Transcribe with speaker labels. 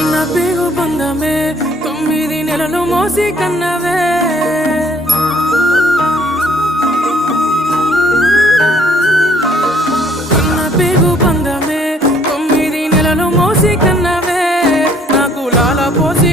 Speaker 1: కన్న పేగు బంధమే తొమ్మిది నెలలు మోసి కన్నవే. కన్న పేగు బంధమే తొమ్మిది నెలలు మోసి కన్నవే. నాకు లాల పోసి